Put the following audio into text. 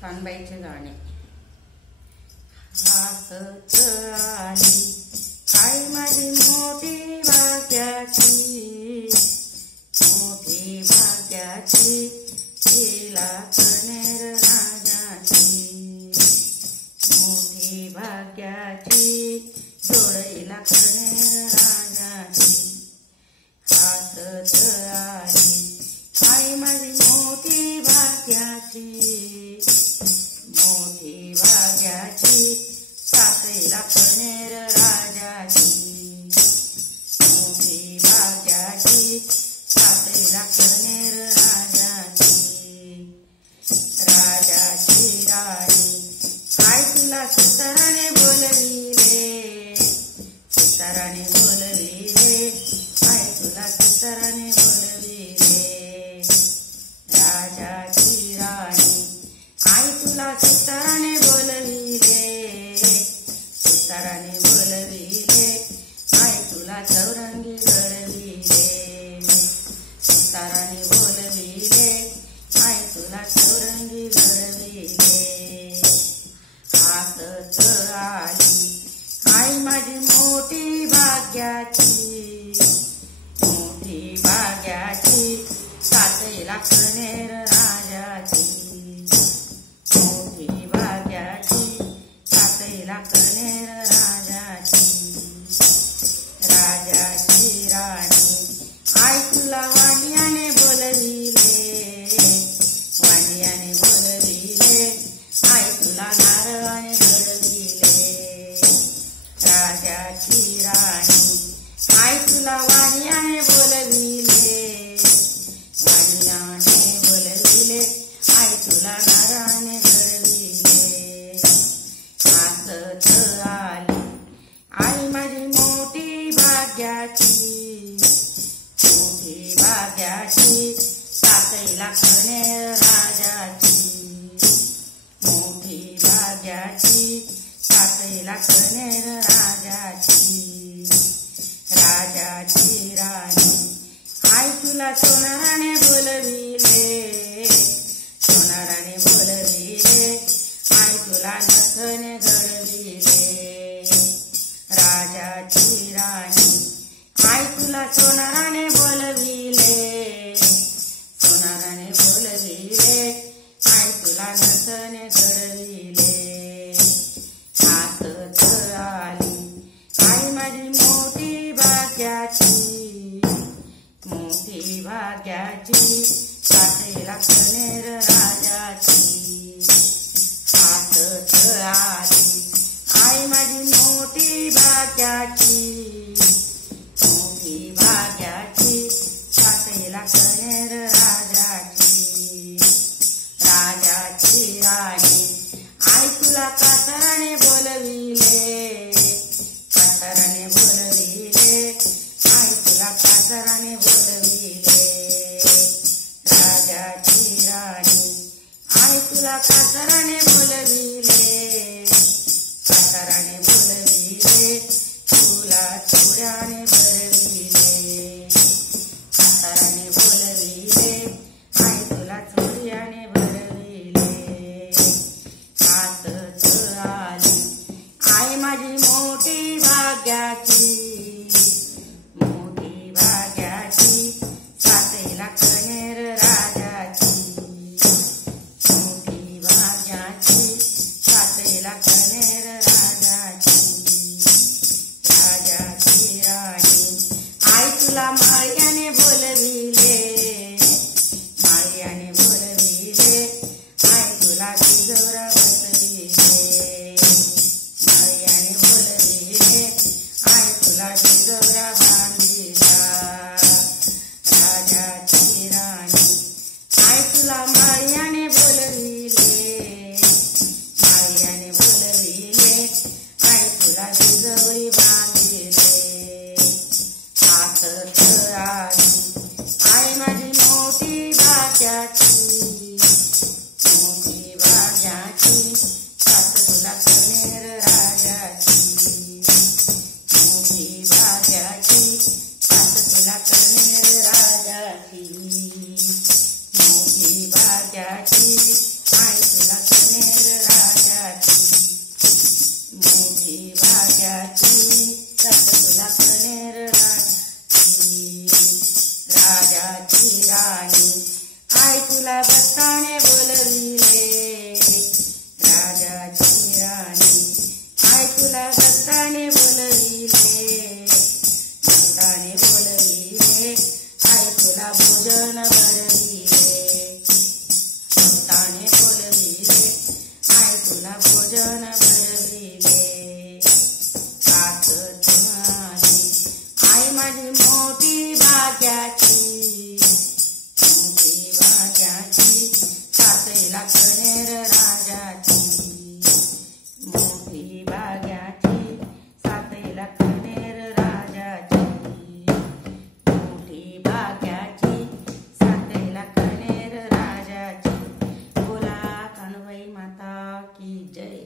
कानबाईचे गाणे. हसत आली आई माझी मोठी भाग्याची, मोठी भाग्याची, तिला कनेर राजाची, मोठी भाग्याची, जोडीला कनेर राजाची. हसत आली आई माझी मोठी भाग्याची, मोठी भाग्याची, सासईला कनेर राजाची, मोठी भाग्याची, सासईला कनेर राजाची. राजाची राणी आई तुला सुताराने बोलविले, सुताराने बोलविले, आई तुला सुताराने बोलविले. राजाची राणी आई तुला सुताराने बोलविले, सुताराने बोलविले, आई तुला चौरंगी घडविले, सुताराने बोलविले, आई तुला चौरंगी घडविले. हसत आली आई माझी मोठी भाग्याची, मोठी भाग्याची, सासईला कनेर राजाची, मोठी भाग्याची, सासईला कनेर राजाची. राजाची राणी आई तुला वाणियाने बोलविले, वाणियाने बोलविले, आई तुला नारळाने घडविले. राजाची राणी आई तुला वाणियाने बोलविले, वाणियाने बोलविले, आई तुला नारळाने घडविले. हसत आली आई माझी मोठी भाग्याची, मोठी भाग्याची, सासईला कनेर राजाची, मोठी भाग्याची, सासईला कनेर राजाची. राजाची राणी आई तुला सोनाराने बोलविले, सोनाराने बोलविले, आई तुला नथने घडविले. राजाची राणी आई तुला सोनाराने बोलविले, सोनाराने बोलविले, आई तुला नथने घडविले. हसत आली आई माझी मोठी भाग्याची, मोठी भाग्याची, सासईला कनेर राजाची. हसत आली आई माझी मोठी भाग्याची, मोठी भाग्याची, सासईला कनेर राजाची. राजाची राणी आई तुला कातराने बोलविले, कातराने बोलविले, आई तुला कातराने बोलविले. राजाची राणी आई तुला कातराने बोलविले, कातराने बोलविले, तुला चुड्याने भरविले. कातराने बोलविले, आई तुला चुड्याने भरविले. हसत आली आई माझी मोठी भाग्याची, मोठी भाग्याची, सासईला कनेर राजाची, मोठी भाग्याची, सासईला कनेर राजाची. राजाची राणी आई तुला माळ्याने बोलविले, माळ्याने बोलविले, आई तुला तिजोरा बसविले, माळ्याने बोलविले, आई तुला तिजोरा बांधिला. राजाची राणी आई तुला माळ्याने बोलविले, माळ्याने बोलविले, आई तुला तिजोरी बांधिले. हसत आली आई माझी मोठी भाग्याची, मोठी भाग्याची, सास तुला कनेर राजाची, मोठी भाग्याची, सास तुला कनेर राजाची, मोठी भाग्याची, आई तुला कनेर तुला भक्ताने बोलविले राजाची राणी आई तुला भक्ताने बोलविले भक्ताने बोलविले आई तुला भोजन भरविले भक्ताने बोलविले आई तुला भोजन भरविले हात तुम्हारी आई माझी मोठी भाग्याची सातईला कणेर राजाची मोठी भाग्याची सातईला कणेर राजाची मोठी भाग्याची सातईला कणेर राजाची बोला कानबाई माता की जय.